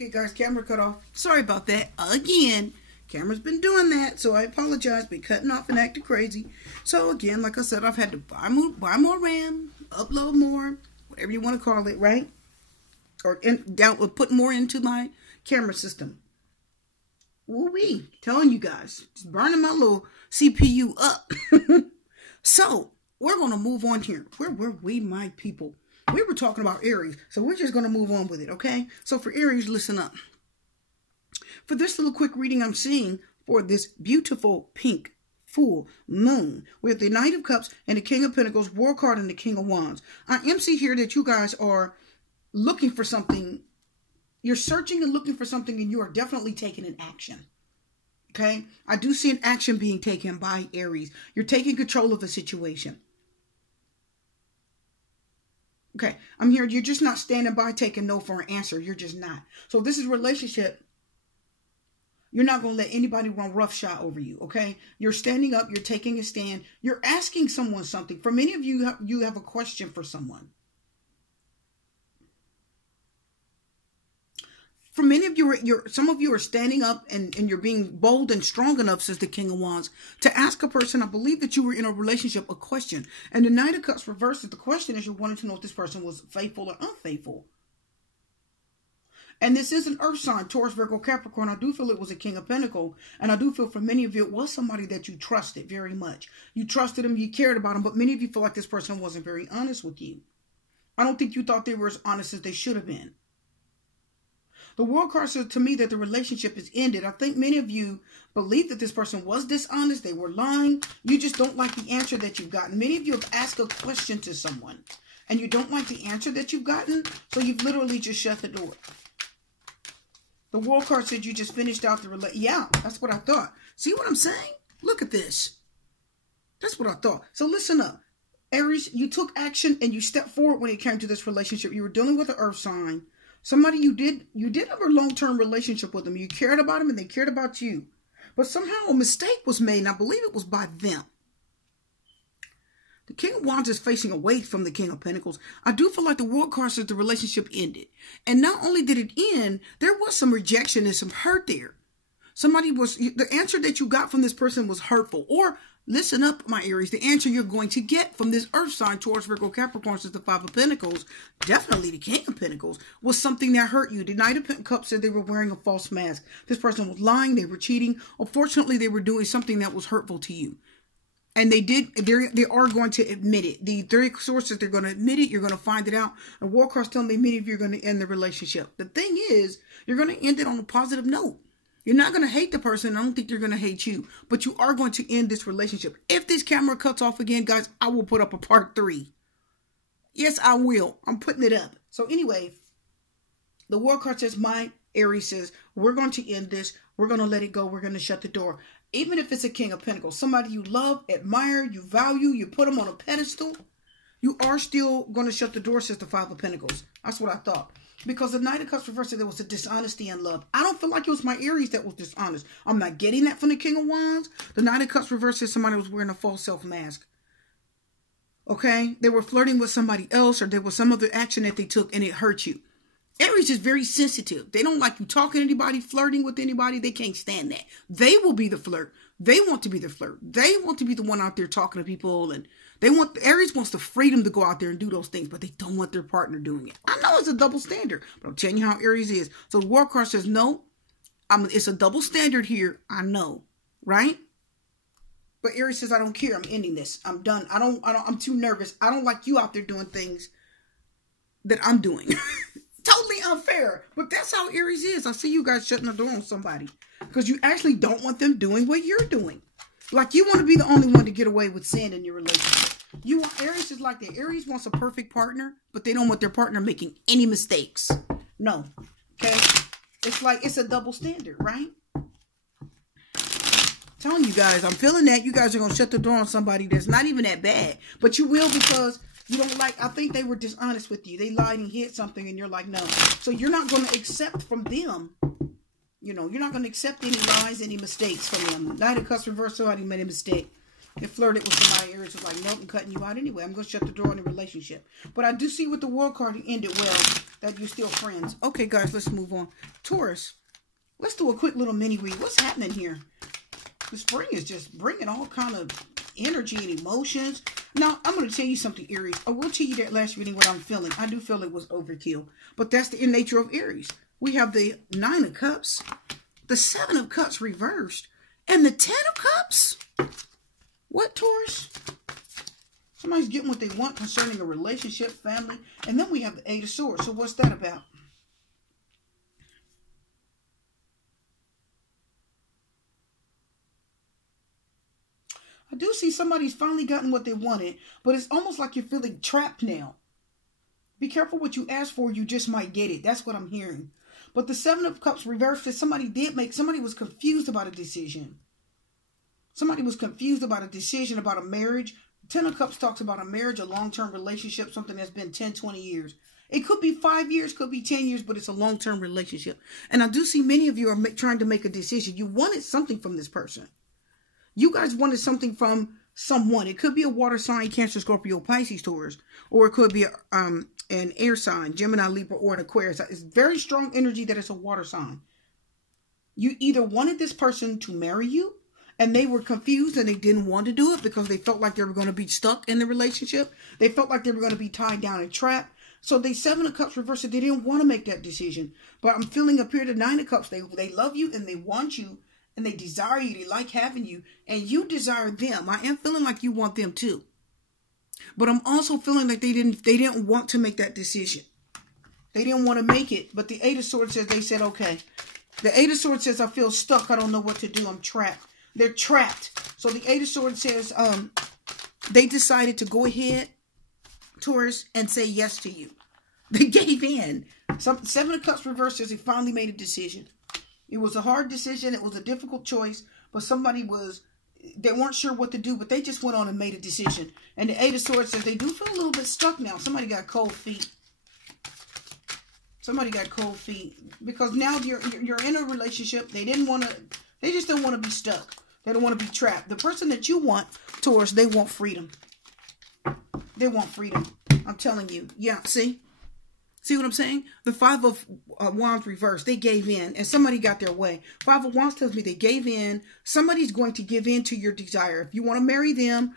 Okay, guys, camera cut off. Sorry about that. Again, camera's been doing that, so I apologize. Been cutting off and acting crazy. So again, like I said, I've had to buy more RAM, upload more, whatever you want to call it, right? Or put more into my camera system. Woo-wee. Telling you guys, just burning my little CPU up. So we're gonna move on here. Where were we, my people? We were talking about Aries, so we're just going to move on with it, okay? So for Aries, listen up. For this little quick reading I'm seeing for this beautiful pink full moon with the Knight of Cups and the King of Pentacles, World card, and the King of Wands. I am seeing here that you guys are looking for something. You're searching and looking for something, and you are definitely taking an action. Okay? I do see an action being taken by Aries. You're taking control of a situation. Okay, I'm here. You're just not standing by taking no for an answer. You're just not. So this is relationship. You're not going to let anybody run roughshod over you, okay? You're standing up. You're taking a stand. You're asking someone something. For many of you, you have a question for someone. For many of you, some of you are standing up and you're being bold and strong enough, says the King of Wands, to ask a person, I believe that you were in a relationship, a question. And the Knight of Cups reverses. The question is you're wanting to know if this person was faithful or unfaithful. And this is an earth sign, Taurus, Virgo, Capricorn. I do feel it was a King of Pentacles. And I do feel for many of you, it was somebody that you trusted very much. You trusted them, you cared about them. But many of you feel like this person wasn't very honest with you. I don't think you thought they were as honest as they should have been. The World card says to me that the relationship is ended. I think many of you believe that this person was dishonest. They were lying. You just don't like the answer that you've gotten. Many of you have asked a question to someone and you don't like the answer that you've gotten. So you've literally just shut the door. The World card said you just finished out the relationship. Yeah, that's what I thought. See what I'm saying? Look at this. That's what I thought. So listen up. Aries, you took action and you stepped forward when it came to this relationship. You were dealing with an earth sign. Somebody you did have a long-term relationship with them. You cared about them and they cared about you. But somehow a mistake was made, and I believe it was by them. The King of Wands is facing away from the King of Pentacles. I do feel like the World card says the relationship ended. And not only did it end, there was some rejection and some hurt there. The answer that you got from this person was hurtful. Or, listen up, my Aries, the answer you're going to get from this earth sign, Taurus, Virgo, Capricorn, is the Five of Pentacles, definitely the King of Pentacles, was something that hurt you. The Knight of Cups said they were wearing a false mask. This person was lying. They were cheating. Unfortunately, they were doing something that was hurtful to you. And they are going to admit it. The three sources, they're going to admit it. You're going to find it out. And World cards telling me many of you are going to end the relationship. The thing is, you're going to end it on a positive note. You're not going to hate the person. I don't think they're going to hate you. But you are going to end this relationship. If this camera cuts off again, guys, I will put up a part 3. Yes, I will. I'm putting it up. So anyway, the World card says, my Aries says, we're going to end this. We're going to let it go. We're going to shut the door. Even if it's a King of Pentacles, somebody you love, admire, you value, you put them on a pedestal, you are still going to shut the door, says the Five of Pentacles. That's what I thought. Because the Knight of Cups reversed, there was a dishonesty in love. I don't feel like it was my Aries that was dishonest. I'm not getting that from the King of Wands. The Knight of Cups reversed, somebody was wearing a false self mask. Okay? They were flirting with somebody else, or there was some other action that they took and it hurt you. Aries is very sensitive. They don't like you talking to anybody, flirting with anybody. They can't stand that. They will be the flirt. They want to be the flirt. They want to be the one out there talking to people, and Aries wants the freedom to go out there and do those things, but they don't want their partner doing it. I know it's a double standard, but I'm telling you how Aries is. So the World card says, no, it's a double standard here. I know, right? But Aries says, I don't care. I'm ending this. I'm done. I'm too nervous. I don't like you out there doing things that I'm doing. Totally unfair. But that's how Aries is. I see you guys shutting the door on somebody. Because you actually don't want them doing what you're doing. Like you want to be the only one to get away with sin in your relationship. Aries is like that. Aries wants a perfect partner, but they don't want their partner making any mistakes. No. Okay? It's like it's a double standard, right? Telling you guys, I'm feeling that you guys are going to shut the door on somebody that's not even that bad. But you will, because you don't like, I think they were dishonest with you. They lied and hid something and you're like, no. So you're not going to accept from them. You know, you're not going to accept any lies, any mistakes from them. Knight of Cups reversed, somebody made a mistake. It flirted with somebody. Aries was like, nope, I'm cutting you out anyway. I'm going to shut the door on the relationship. But I do see with the World card, it ended well, that you're still friends. Okay, guys, let's move on. Taurus, let's do a quick little mini read. What's happening here? The spring is just bringing all kind of energy and emotions. Now, I'm going to tell you something, Aries. I will tell you that last reading what I'm feeling. I do feel it was overkill. But that's the nature of Aries. We have the 9 of Cups, the 7 of Cups reversed, and the 10 of Cups. What, Taurus? Somebody's getting what they want concerning a relationship, family. And then we have the 8 of Swords. So what's that about? I do see somebody's finally gotten what they wanted, but it's almost like you're feeling trapped now. Be careful what you ask for, you just might get it. That's what I'm hearing. But the 7 of Cups reversed is somebody was confused about a decision. Somebody was confused about a decision about a marriage. 10 of Cups talks about a marriage, a long-term relationship, something that's been 10, 20 years. It could be 5 years, could be 10 years, but it's a long-term relationship. And I do see many of you are trying to make a decision. You wanted something from this person. You guys wanted something from someone. It could be a water sign, Cancer, Scorpio, Pisces, Taurus. Or it could be an air sign, Gemini, Libra, or an Aquarius. It's very strong energy that it's a water sign. You either wanted this person to marry you, and they were confused and they didn't want to do it because they felt like they were going to be stuck in the relationship. They felt like they were going to be tied down and trapped. So the 7 of Cups reversed, they didn't want to make that decision. But I'm feeling up here the 9 of Cups. They love you and they want you and they desire you. They like having you and you desire them. I am feeling like you want them too. But I'm also feeling like they didn't want to make that decision. They didn't want to make it. But the 8 of Swords says they said, okay. The 8 of Swords says, I feel stuck. I don't know what to do. I'm trapped. They're trapped. So the 8 of Swords says they decided to go ahead, Taurus, and say yes to you. They gave in. 7 of Cups reversed says they finally made a decision. It was a hard decision. It was a difficult choice. But they weren't sure what to do, but they just went on and made a decision. And the 8 of Swords says they do feel a little bit stuck now. Somebody got cold feet. Somebody got cold feet. Because now you're in a relationship. They just don't want to be stuck. They don't want to be trapped. The person that you want, Taurus, they want freedom. They want freedom. I'm telling you. Yeah, see? See what I'm saying? The 5 of Wands reversed. They gave in and somebody got their way. 5 of Wands tells me they gave in. Somebody's going to give in to your desire. If you want to marry them,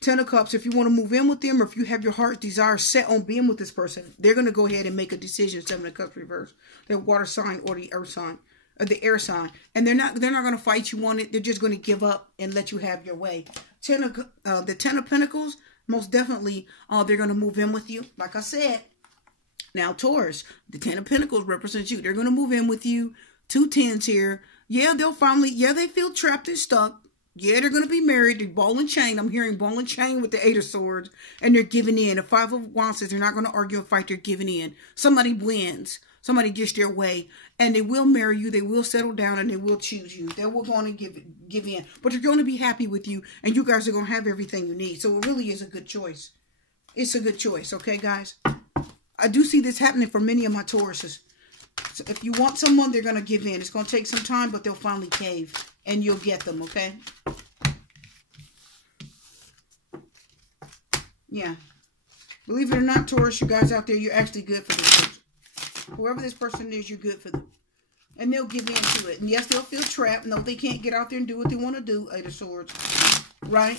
10 of Cups, if you want to move in with them or if you have your heart desire set on being with this person, they're going to go ahead and make a decision. 7 of Cups reversed. Their water sign or the earth sign. The air sign, and they're not going to fight you on it. They're just going to give up and let you have your way. The 10 of Pentacles, most definitely, they're going to move in with you. Like I said, now Taurus, the 10 of Pentacles represents you. They're going to move in with you. 2 10s here. Yeah, they feel trapped and stuck. Yeah, they're going to be married. They're ball and chain. I'm hearing ball and chain with the 8 of Swords, and they're giving in. The 5 of Wands says they're not going to argue or fight. They're giving in. Somebody wins. Somebody gets their way, and they will marry you. They will settle down, and they will choose you. They will going to give in, but they're going to be happy with you, and you guys are going to have everything you need. So it really is a good choice. It's a good choice, okay, guys? I do see this happening for many of my Tauruses. So if you want someone, they're going to give in. It's going to take some time, but they'll finally cave, and you'll get them, okay? Yeah. Believe it or not, Taurus, you guys out there, you're actually good for this person. Whoever this person is, you're good for them. And they'll give in to it. And yes, they'll feel trapped. No, they can't get out there and do what they want to do. 8 of Swords. Right?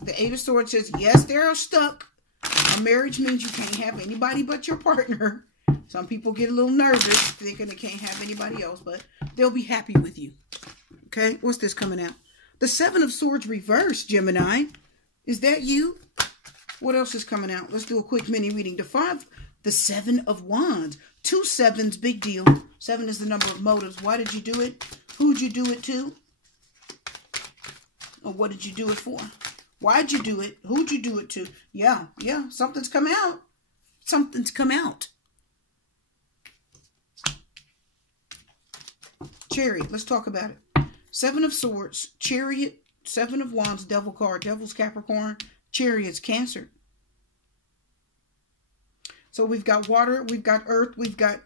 The 8 of Swords says, yes, they're stuck. A marriage means you can't have anybody but your partner. Some people get a little nervous thinking they can't have anybody else. But they'll be happy with you. Okay? What's this coming out? The 7 of Swords reversed, Gemini. Is that you? What else is coming out? Let's do a quick mini reading. The 7 of Wands. 2 7s, big deal. 7 is the number of motives. Why did you do it? Who'd you do it to? Or what did you do it for? Why'd you do it? Who'd you do it to? Yeah. Something's come out. Something's come out. Chariot. Let's talk about it. 7 of Swords. Chariot. 7 of Wands. Devil card. Devil's Capricorn. Chariot's Cancer. So we've got water, we've got earth, we've got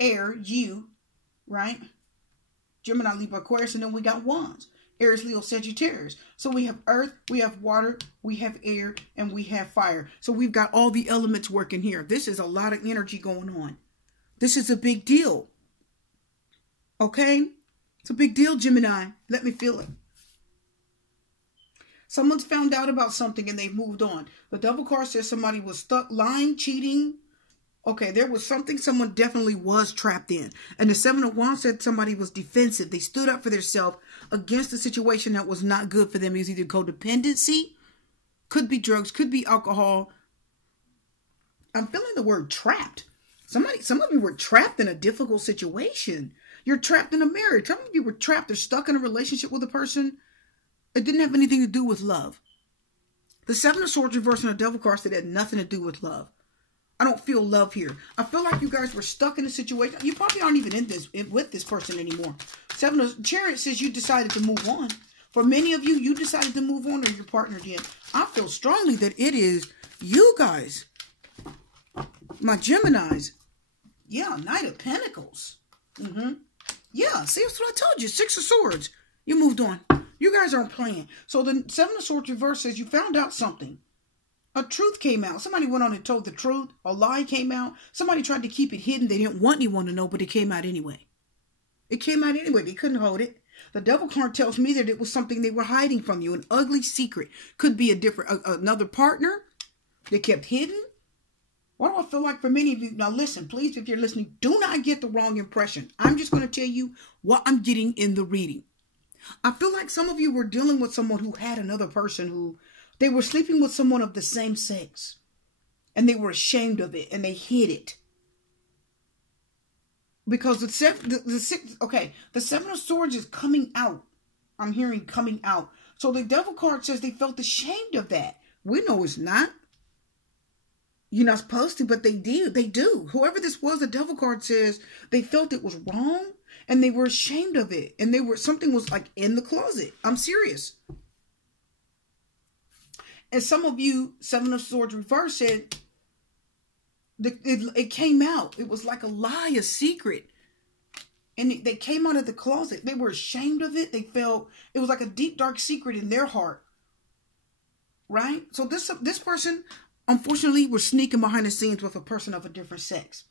air, you, right? Gemini, Libra, Aquarius, and then we got Wands. Aries, Leo, Sagittarius. So we have earth, we have water, we have air, and we have fire. So we've got all the elements working here. This is a lot of energy going on. This is a big deal. Okay? It's a big deal, Gemini. Let me feel it. Someone's found out about something and they've moved on. The Devil card says somebody was stuck, lying, cheating. Okay, there was something someone definitely was trapped in. And the Seven of Wands said somebody was defensive. They stood up for themselves against a situation that was not good for them. It was either codependency, could be drugs, could be alcohol. I'm feeling the word trapped. Some of you were trapped in a difficult situation. You're trapped in a marriage. Some of you were trapped or stuck in a relationship with a person. It didn't have anything to do with love. The Seven of Swords reversed on the Devil card said it had nothing to do with love. I don't feel love here. I feel like you guys were stuck in a situation. You probably aren't even with this person anymore. Seven of Chariot says you decided to move on. For many of you, you decided to move on or your partner did. I feel strongly that it is you guys. My Geminis. Yeah, Knight of Pentacles. Yeah, see, that's what I told you. Six of Swords. You moved on. You guys aren't playing. So the Seven of Swords reverse says you found out something. A truth came out. Somebody went on and told the truth. A lie came out. Somebody tried to keep it hidden. They didn't want anyone to know, but it came out anyway. It came out anyway. They couldn't hold it. The Devil card tells me that it was something they were hiding from you. An ugly secret. Could be another partner they kept hidden. What do I feel like for many of you? Now listen, please, if you're listening, do not get the wrong impression. I'm just going to tell you what I'm getting in the reading. I feel like some of you were dealing with someone who had another person who they were sleeping with someone of the same sex. And they were ashamed of it and they hid it. Because the Seven of Swords is coming out. I'm hearing coming out. So the Devil card says they felt ashamed of that. We know it's not. You're not supposed to, but they do. They do. Whoever this was, the Devil card says they felt it was wrong and they were ashamed of it. And something was like in the closet. I'm serious. And some of you, Seven of Swords reverse said it came out. It was like a lie, a secret. And they came out of the closet. They were ashamed of it. They felt it was like a deep, dark secret in their heart. Right? So this person, unfortunately, was sneaking behind the scenes with a person of a different sex.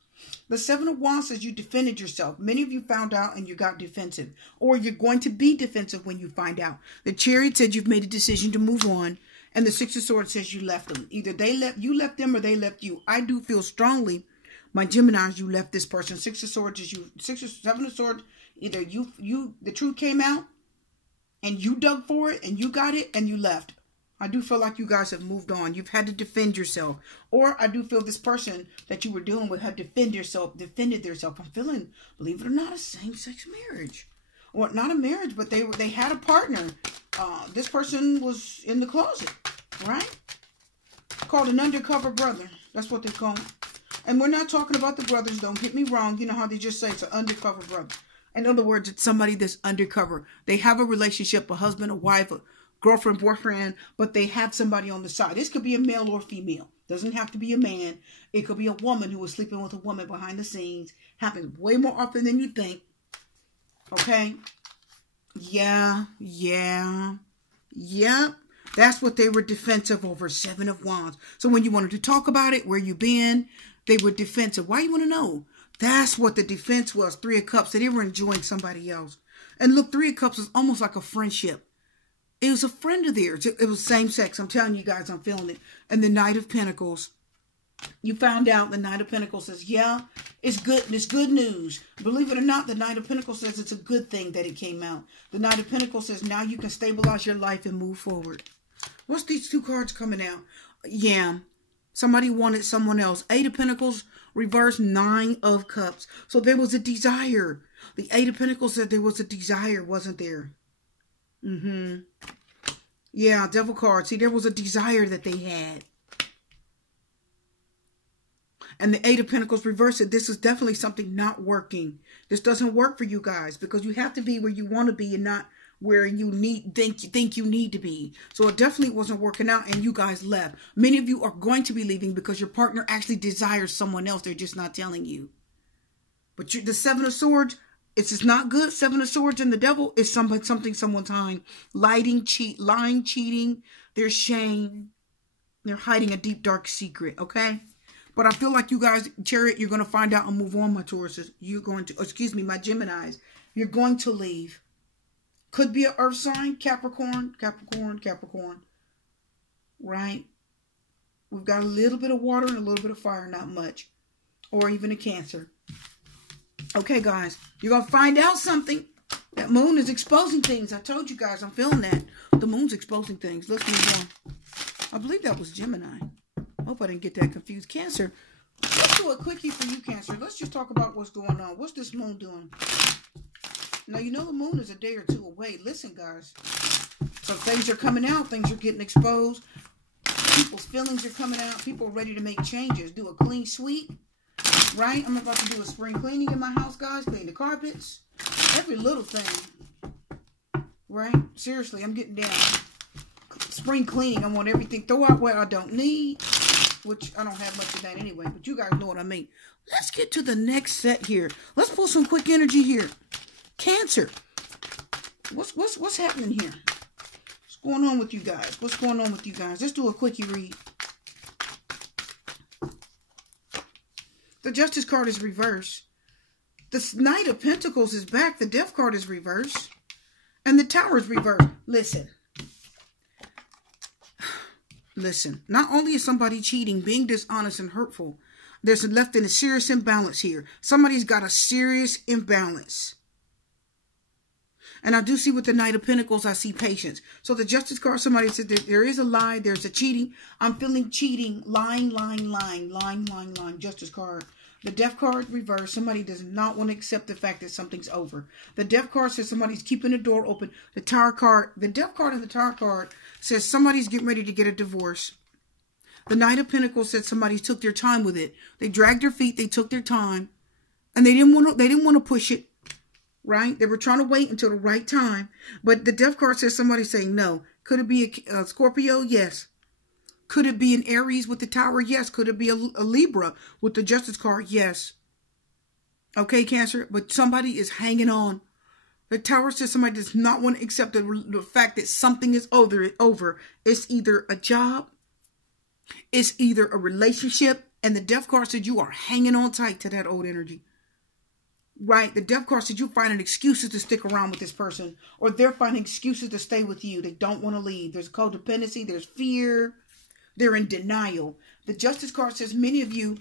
The Seven of Wands says you defended yourself. Many of you found out and you got defensive. Or you're going to be defensive when you find out. The Chariot said you've made a decision to move on. And the Six of Swords says you left them. Either you left them or they left you. I do feel strongly, my Geminis, you left this person. Six of Swords is you. Seven of Swords, either the truth came out and you dug for it and you got it and you left. I do feel like you guys have moved on. You've had to defend yourself. Or I do feel this person that you were dealing with had defended themselves. I'm feeling, believe it or not, a same-sex marriage. Or not a marriage, but they had a partner. This person was in the closet, right? Called an undercover brother. That's what they call it. And we're not talking about the brothers. Don't get me wrong. You know how they just say it's an undercover brother. In other words, it's somebody that's undercover. They have a relationship, a husband, a wife, a girlfriend, boyfriend, but they have somebody on the side. This could be a male or female. Doesn't have to be a man. It could be a woman who was sleeping with a woman behind the scenes. Happens way more often than you think. Okay? Yeah. That's what they were defensive over. Seven of Wands. So when you wanted to talk about it, where you been, they were defensive. Why you want to know? That's what the defense was. Three of Cups. They were enjoying somebody else. And look, Three of Cups is almost like a friendship. It was a friend of theirs. It was same sex. I'm telling you guys, I'm feeling it. And the Knight of Pentacles. You found out the Knight of Pentacles says, yeah, it's good. It's good news. Believe it or not, the Knight of Pentacles says it's a good thing that it came out. The Knight of Pentacles says now you can stabilize your life and move forward. What's these two cards coming out? Yeah, somebody wanted someone else. Eight of Pentacles, reverse, Nine of Cups. So there was a desire. The Eight of Pentacles said there was a desire, wasn't there? Yeah, Devil card. See, there was a desire that they had. And the Eight of Pentacles reverse it. This is definitely something not working. This doesn't work for you guys because you have to be where you want to be and not where you think you need to be. So it definitely wasn't working out and you guys left. Many of you are going to be leaving because your partner actually desires someone else. They're just not telling you. But the Seven of Swords, It's just not good. Seven of Swords and the Devil is something someone's hiding. Lying, cheating. There's shame. They're hiding a deep, dark secret, okay? But I feel like you guys, Chariot, you're going to find out and move on, my Tauruses. You're going to, excuse me, my Geminis. You're going to leave. Could be an earth sign, Capricorn. Right? We've got a little bit of water and a little bit of fire, not much. Or even a Cancer. Okay, guys. You're going to find out something. That moon is exposing things. I told you guys, I'm feeling that. The moon's exposing things. Let's move on. I believe that was Gemini. Hope I didn't get that confused. Cancer. Let's do a quickie for you, Cancer. Let's just talk about what's going on. What's this moon doing? Now, you know the moon is a day or two away. Listen, guys. So things are coming out. Things are getting exposed. People's feelings are coming out. People are ready to make changes. Do a clean sweep. Right? I'm about to do a spring cleaning in my house, guys. Clean the carpets. Every little thing. Right? Seriously, I'm getting down. Spring cleaning. I want everything. Throw out what I don't need. Which I don't have much of that anyway. But you guys know what I mean. Let's get to the next set here. Let's pull some quick energy here. Cancer. What's happening here? What's going on with you guys? What's going on with you guys? Let's do a quickie read. The Justice card is reversed. The Knight of Pentacles is back. The Death card is reversed. And the Tower is reversed. Listen. Listen. Not only is somebody cheating, being dishonest and hurtful, there's left in a serious imbalance here. Somebody's got a serious imbalance. And I do see with the Knight of Pentacles, I see patience. So the Justice card, somebody said that there is a lie, there's a cheating. I'm feeling cheating, lying. Justice card. The Death card reversed. Somebody does not want to accept the fact that something's over. The Death card says somebody's keeping the door open. The Tower card, the Death card and the Tower card says somebody's getting ready to get a divorce. The Knight of Pentacles said somebody took their time with it. They dragged their feet, they took their time, and they didn't want to push it. Right? They were trying to wait until the right time. But the Death card says somebody's saying no. Could it be a Scorpio? Yes. Could it be an Aries with the Tower? Yes. Could it be a Libra with the Justice card? Yes. Okay, Cancer. But somebody is hanging on. The Tower says somebody does not want to accept the fact that something is over. It's either a job. It's either a relationship. And the Death card said you are hanging on tight to that old energy. Right? The Death card said you're finding excuses to stick around with this person. Or they're finding excuses to stay with you. They don't want to leave. There's codependency. There's fear. They're in denial. The Justice card says many of you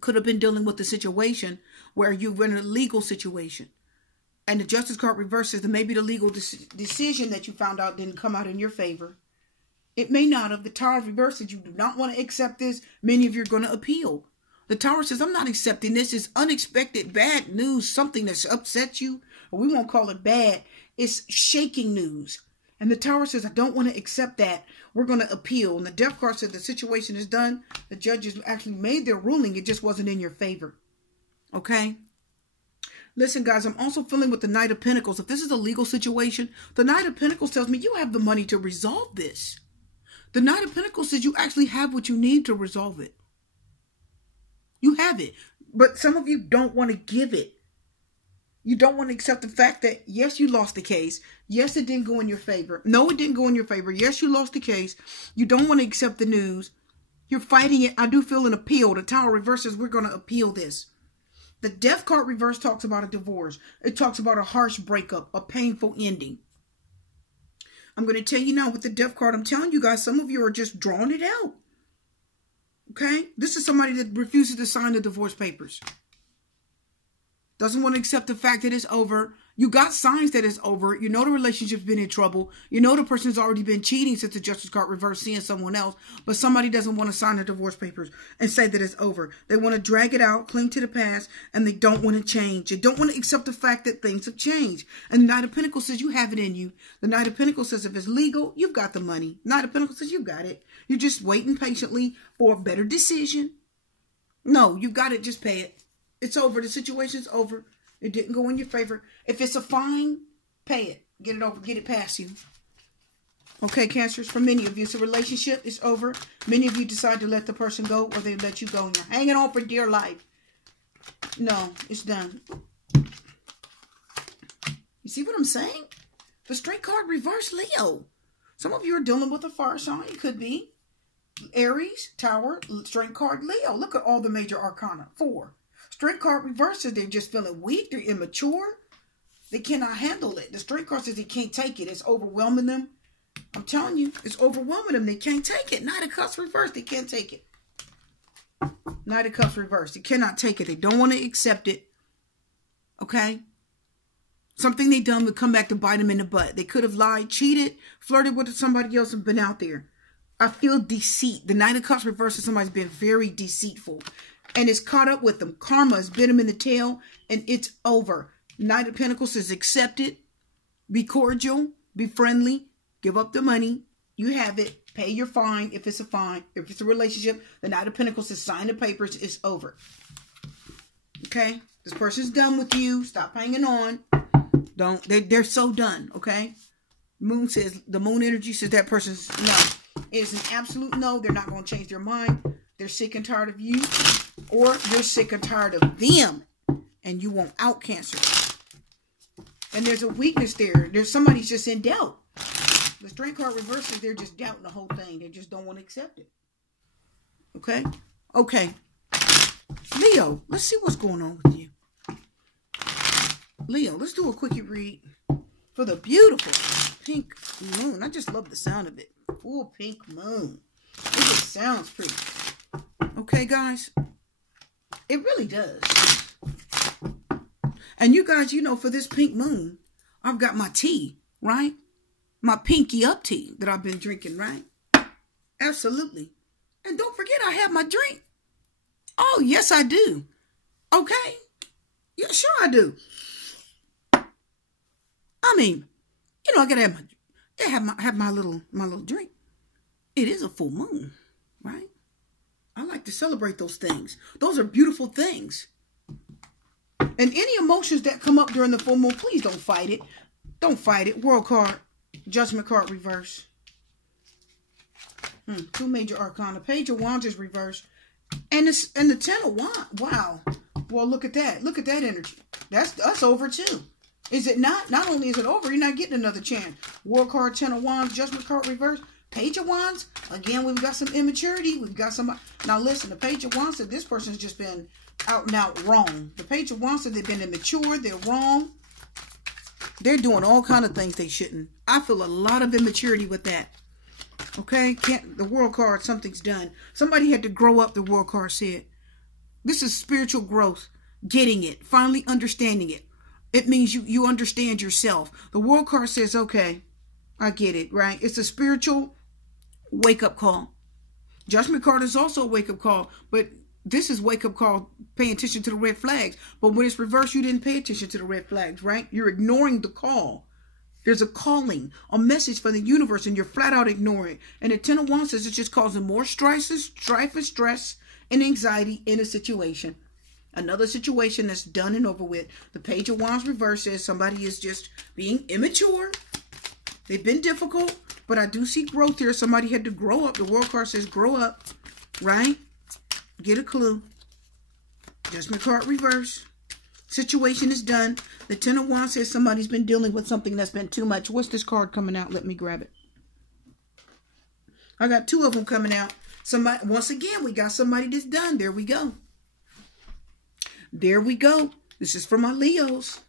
could have been dealing with a situation where you're in a legal situation. And the Justice card reverses that maybe the legal decision that you found out didn't come out in your favor. It may not have. The Tower reverses. You do not want to accept this. Many of you are going to appeal. The Tower says, I'm not accepting this. It's unexpected, bad news, something that's upset you. Or we won't call it bad. It's shaking news. And the Tower says, I don't want to accept that. We're going to appeal. And the Death card said the situation is done. The judges actually made their ruling. It just wasn't in your favor. Okay? Listen, guys, I'm also feeling with the Knight of Pentacles. If this is a legal situation, the Knight of Pentacles tells me you have the money to resolve this. The Knight of Pentacles says you actually have what you need to resolve it. You have it. But some of you don't want to give it. You don't want to accept the fact that, yes, you lost the case. Yes, it didn't go in your favor. No, it didn't go in your favor. Yes, you lost the case. You don't want to accept the news. You're fighting it. I do feel an appeal. The Tower reverses, we're going to appeal this. The Death card reverse talks about a divorce. It talks about a harsh breakup, a painful ending. I'm going to tell you now with the Death card, I'm telling you guys, some of you are just drawing it out. Okay? This is somebody that refuses to sign the divorce papers. Doesn't want to accept the fact that it's over. You got signs that it's over. You know the relationship's been in trouble. You know the person's already been cheating since the Justice card reversed, seeing someone else. But somebody doesn't want to sign the divorce papers and say that it's over. They want to drag it out, cling to the past, and they don't want to change. They don't want to accept the fact that things have changed. And the Knight of Pentacles says you have it in you. The Knight of Pentacles says if it's legal, you've got the money. Knight of Pentacles says you got it. You're just waiting patiently for a better decision. No, you got it. Just pay it. It's over. The situation's over. It didn't go in your favor. If it's a fine, pay it. Get it over. Get it past you. Okay, Cancers, for many of you, it's a relationship. It's over. Many of you decide to let the person go or they let you go and you're hanging on for dear life. No, it's done. You see what I'm saying? The straight card reverse, Leo. Some of you are dealing with a fire sign. It could be Aries, Tower, straight card, Leo. Look at all the major arcana. 4. Straight card reverses, they're just feeling weak. They're immature. They cannot handle it. The straight card says they can't take it. It's overwhelming them. I'm telling you, it's overwhelming them. They can't take it. Knight of Cups reverse, they can't take it. Knight of Cups reverse, they cannot take it. They don't want to accept it. Okay? Something they done would come back to bite them in the butt. They could have lied, cheated, flirted with somebody else and been out there. I feel deceit. The Knight of Cups reverse is somebody's been very deceitful. And it's caught up with them. Karma has bit them in the tail and it's over. Knight of Pentacles says accept it. Be cordial. Be friendly. Give up the money. You have it. Pay your fine if it's a fine. If it's a relationship, the Knight of Pentacles says sign the papers. It's over. Okay? This person's done with you. Stop hanging on. They're so done. Okay? Moon says, the moon energy says that person's no. It's an absolute no. They're not going to change their mind. They're sick and tired of you. Or you're sick and tired of them. And you want out Cancer. And there's a weakness there. There's somebody's just in doubt. The straight card reverses, they're just doubting the whole thing. They just don't want to accept it. Okay? Okay. Leo, let's see what's going on with you. Leo, let's do a quickie read for the beautiful pink moon. I just love the sound of it. Full pink moon. It just sounds pretty. Okay, guys? It really does. And you guys, you know, for this pink moon, I've got my tea, right? My pinky up tea that I've been drinking, right? Absolutely. And don't forget, I have my drink. Oh, yes, I do. Okay. Yeah, sure I do. I mean, you know, I gotta have my little drink. It is a full moon, right? I like to celebrate those things. Those are beautiful things. And any emotions that come up during the full moon, please don't fight it. Don't fight it. World card. Judgment card reverse. 2 major arcana. Page of Wands is reversed. And the 10 of Wands. Wow. Well, look at that. Look at that energy. That's over too. Is it not? Not only is it over, you're not getting another chance. World card, 10 of Wands, Judgment card reverse. Page of Wands. Again, we've got some immaturity. We've got some. Now listen, the Page of Wands said this person's just been out and out wrong. The Page of Wands said they've been immature. They're wrong. They're doing all kind of things they shouldn't. I feel a lot of immaturity with that. Okay? The World card, something's done. Somebody had to grow up, the World card said. This is spiritual growth. Getting it. Finally understanding it. It means you understand yourself. The World card says, okay, I get it, right? It's a spiritual wake-up call. Judgment card is also a wake-up call, but this is wake-up call, paying attention to the red flags. But when it's reversed, you didn't pay attention to the red flags, right? You're ignoring the call. There's a calling, a message from the universe, and you're flat out ignoring it. And the 10 of Wands says it's just causing more strife and stress and anxiety in a situation. Another situation that's done and over with. The Page of Wands reverse says somebody is just being immature. They've been difficult, but I do see growth here. Somebody had to grow up. The World card says grow up, right? Get a clue. Judgment card reverse. Situation is done. The 10 of Wands says somebody's been dealing with something that's been too much. What's this card coming out? Let me grab it. I got 2 of them coming out. Somebody, once again, we got somebody that's done. There we go. There we go. This is for my Leos.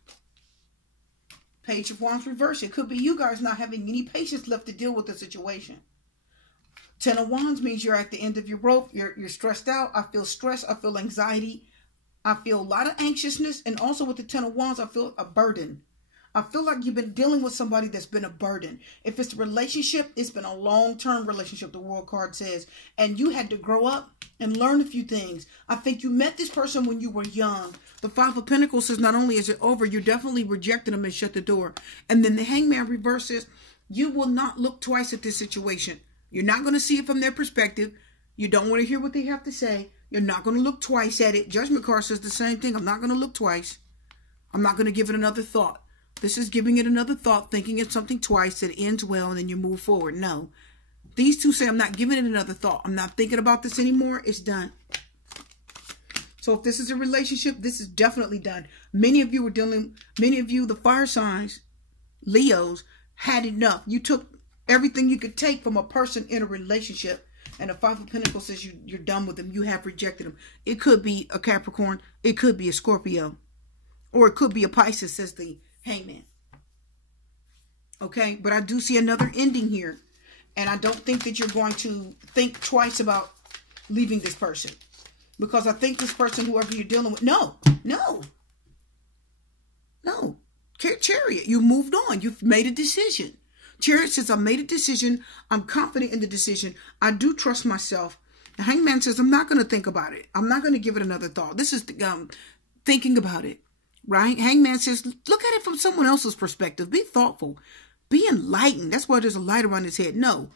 Page of Wands reverse. It could be you guys not having any patience left to deal with the situation. 10 of Wands means you're at the end of your rope. You're stressed out. I feel stress. I feel anxiety. I feel a lot of anxiousness. And also with the 10 of Wands, I feel a burden. I feel like you've been dealing with somebody that's been a burden. If it's a relationship, it's been a long-term relationship, the World card says. And you had to grow up and learn a few things. I think you met this person when you were young. The 5 of Pentacles says not only is it over, you definitely rejected them and shut the door. And then the Hangman reverse says you will not look twice at this situation. You're not going to see it from their perspective. You don't want to hear what they have to say. You're not going to look twice at it. Judgment card says the same thing. I'm not going to look twice. I'm not going to give it another thought. This is giving it another thought, thinking it's something twice that ends well, and then you move forward. No. These two say, I'm not giving it another thought. I'm not thinking about this anymore. It's done. So if this is a relationship, this is definitely done. Many of you, the fire signs, Leos, had enough. You took everything you could take from a person in a relationship. And the Five of Pentacles says you're done with them. You have rejected them. It could be a Capricorn. It could be a Scorpio. Or it could be a Pisces, says the Hangman. Okay? But I do see another ending here. And I don't think that you're going to think twice about leaving this person. Because I think this person, whoever you're dealing with, no. Chariot, you moved on. You've made a decision. Chariot says, I made a decision. I'm confident in the decision. I do trust myself. The Hangman says, I'm not going to think about it. I'm not going to give it another thought. This is thinking about it, right? Hangman says, look at it from someone else's perspective. Be thoughtful. Be enlightened. That's why there's a light around his head. No.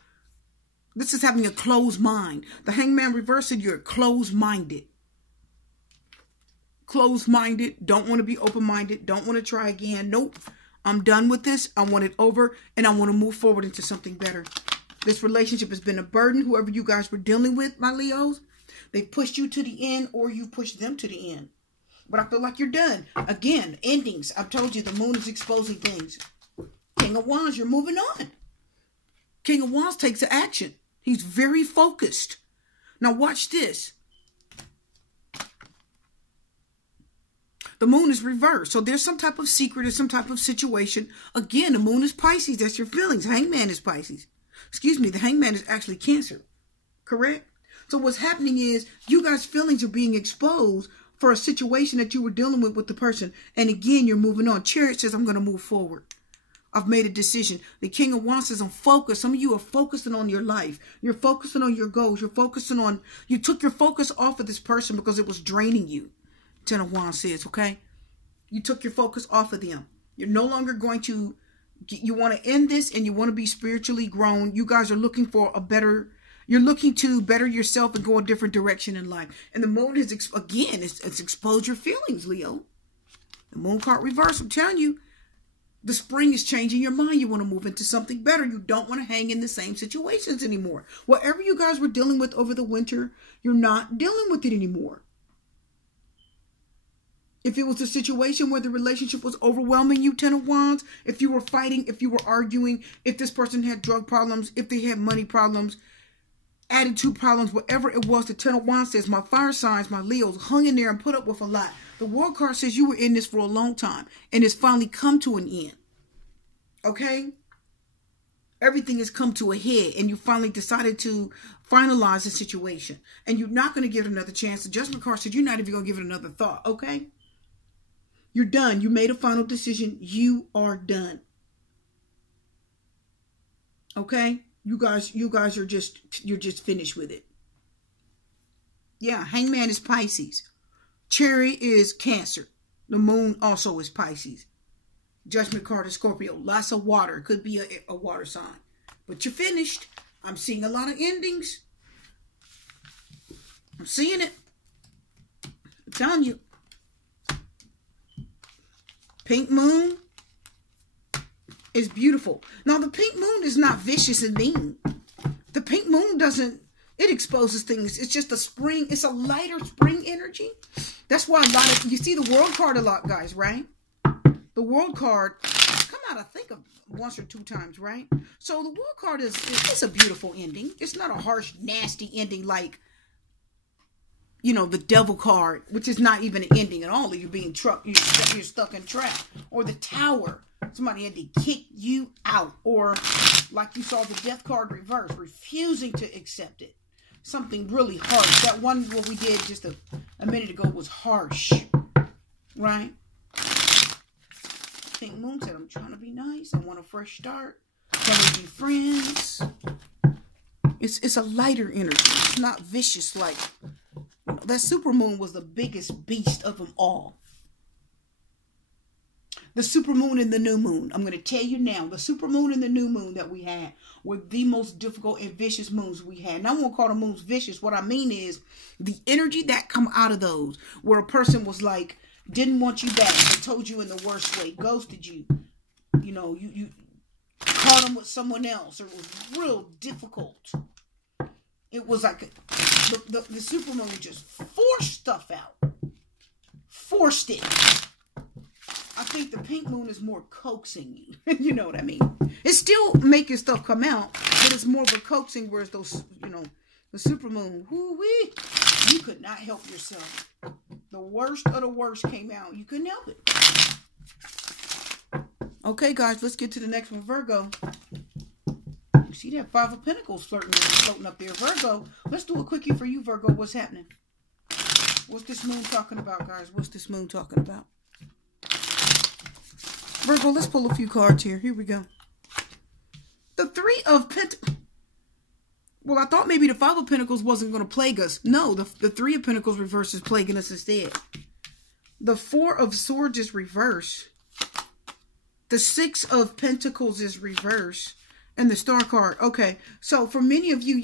This is having a closed mind. The Hangman reversed it. You're closed-minded. Closed-minded. Don't want to be open-minded. Don't want to try again. Nope. I'm done with this. I want it over. And I want to move forward into something better. This relationship has been a burden. Whoever you guys were dealing with, my Leos, they pushed you to the end or you pushed them to the end. But I feel like you're done. Again, endings. I've told you the moon is exposing things. King of Wands, you're moving on. King of Wands takes action. He's very focused. Now watch this. The moon is reversed. So there's some type of secret or some type of situation. Again, the moon is Pisces. That's your feelings. Hangman is Pisces. Excuse me. The Hangman is actually Cancer. Correct? So what's happening is you guys' feelings are being exposed for a situation that you were dealing with the person. And again, you're moving on. Chariot says, I'm going to move forward. I've made a decision. The King of Wands says, I'm focused. Some of you are focusing on your life. You're focusing on your goals. You're focusing on, you took your focus off of this person because it was draining you. Ten of Wands says, okay? You took your focus off of them. You're no longer going to, you want to end this and you want to be spiritually grown. You guys are looking for a better, you're looking to better yourself and go a different direction in life. And the moon is, again, it's exposed your feelings, Leo. The moon card reverse, I'm telling you. The spring is changing your mind. You want to move into something better. You don't want to hang in the same situations anymore. Whatever you guys were dealing with over the winter, you're not dealing with it anymore. If it was a situation where the relationship was overwhelming you, Ten of Wands, if you were fighting, if you were arguing, if this person had drug problems, if they had money problems, attitude problems, whatever it was, the Ten of Wands says, my fire signs, my Leos, hung in there and put up with a lot. The World card says you were in this for a long time and it's finally come to an end. Okay? Everything has come to a head and you finally decided to finalize the situation. And you're not going to give it another chance. The Judgment card said you're not even going to give it another thought. Okay? You're done. You made a final decision. You are done. Okay? You guys are you're just finished with it. Yeah, Hangman is Pisces. Chariot is Cancer. The moon also is Pisces. Judgment card is Scorpio. Lots of water. It could be a water sign. But you're finished. I'm seeing a lot of endings. I'm seeing it. I'm telling you. Pink moon is beautiful. Now, the pink moon is not vicious and mean. The pink moon doesn't, it exposes things. It's just a spring. It's a lighter spring energy. That's why a lot of, you see the World card a lot, guys, right? The World card come out, I think, of once or two times, right? So the World card is a beautiful ending. It's not a harsh, nasty ending like, you know, the Devil card, which is not even an ending at all. You're being trucked, you're stuck in trap. Or the Tower. Somebody had to kick you out. Or like you saw the Death card reverse, refusing to accept it. Something really harsh. That one what we did just a minute ago was harsh. Right? Pink Moon said, I'm trying to be nice. I want a fresh start. Trying to be friends. It's a lighter energy. It's not vicious like, you know, that supermoon was the biggest beast of them all. The supermoon and the new moon. I'm going to tell you now, the supermoon and the new moon that we had were the most difficult and vicious moons we had. And I won't call the moons vicious. What I mean is the energy that come out of those, where a person was like, didn't want you back, but told you in the worst way, ghosted you. You know, you caught them with someone else, or it was real difficult. It was like the supermoon just forced stuff out. Forced it. I think the pink moon is more coaxing you. You know what I mean? It's still making stuff come out, but it's more of a coaxing, whereas those, you know, the super moon, whoo-wee, you could not help yourself. The worst of the worst came out. You couldn't help it. Okay, guys, let's get to the next one, Virgo. You see that Five of Pentacles floating up there, Virgo. Let's do a quickie for you, Virgo. What's happening? What's this moon talking about, guys? What's this moon talking about? Virgo, let's pull a few cards here. Here we go. The Three of Pentacles. Well, I thought maybe the Five of Pentacles wasn't going to plague us. No, the Three of Pentacles reverse is plaguing us instead. The Four of Swords is reverse. The Six of Pentacles is reverse. And the Star card. Okay, so for many of you,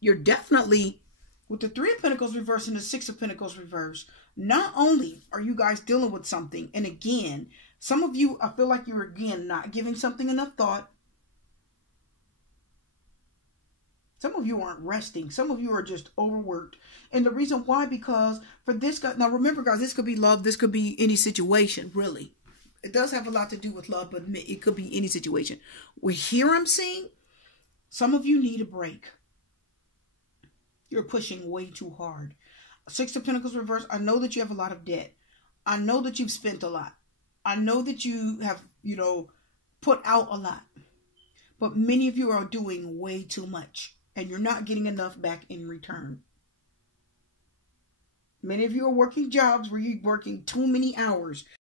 you're definitely, with the Three of Pentacles reverse and the Six of Pentacles reverse, not only are you guys dealing with something, and again, some of you, I feel like you're, again, not giving something enough thought. Some of you aren't resting. Some of you are just overworked. And the reason why, because for this guy, now remember, guys, this could be love. This could be any situation, really. It does have a lot to do with love, but it could be any situation. Well, here I'm seeing some of you need a break. You're pushing way too hard. Six of Pentacles reverse. I know that you have a lot of debt. I know that you've spent a lot. I know that you have, you know, put out a lot. But many of you are doing way too much. And you're not getting enough back in return. Many of you are working jobs where you're working too many hours.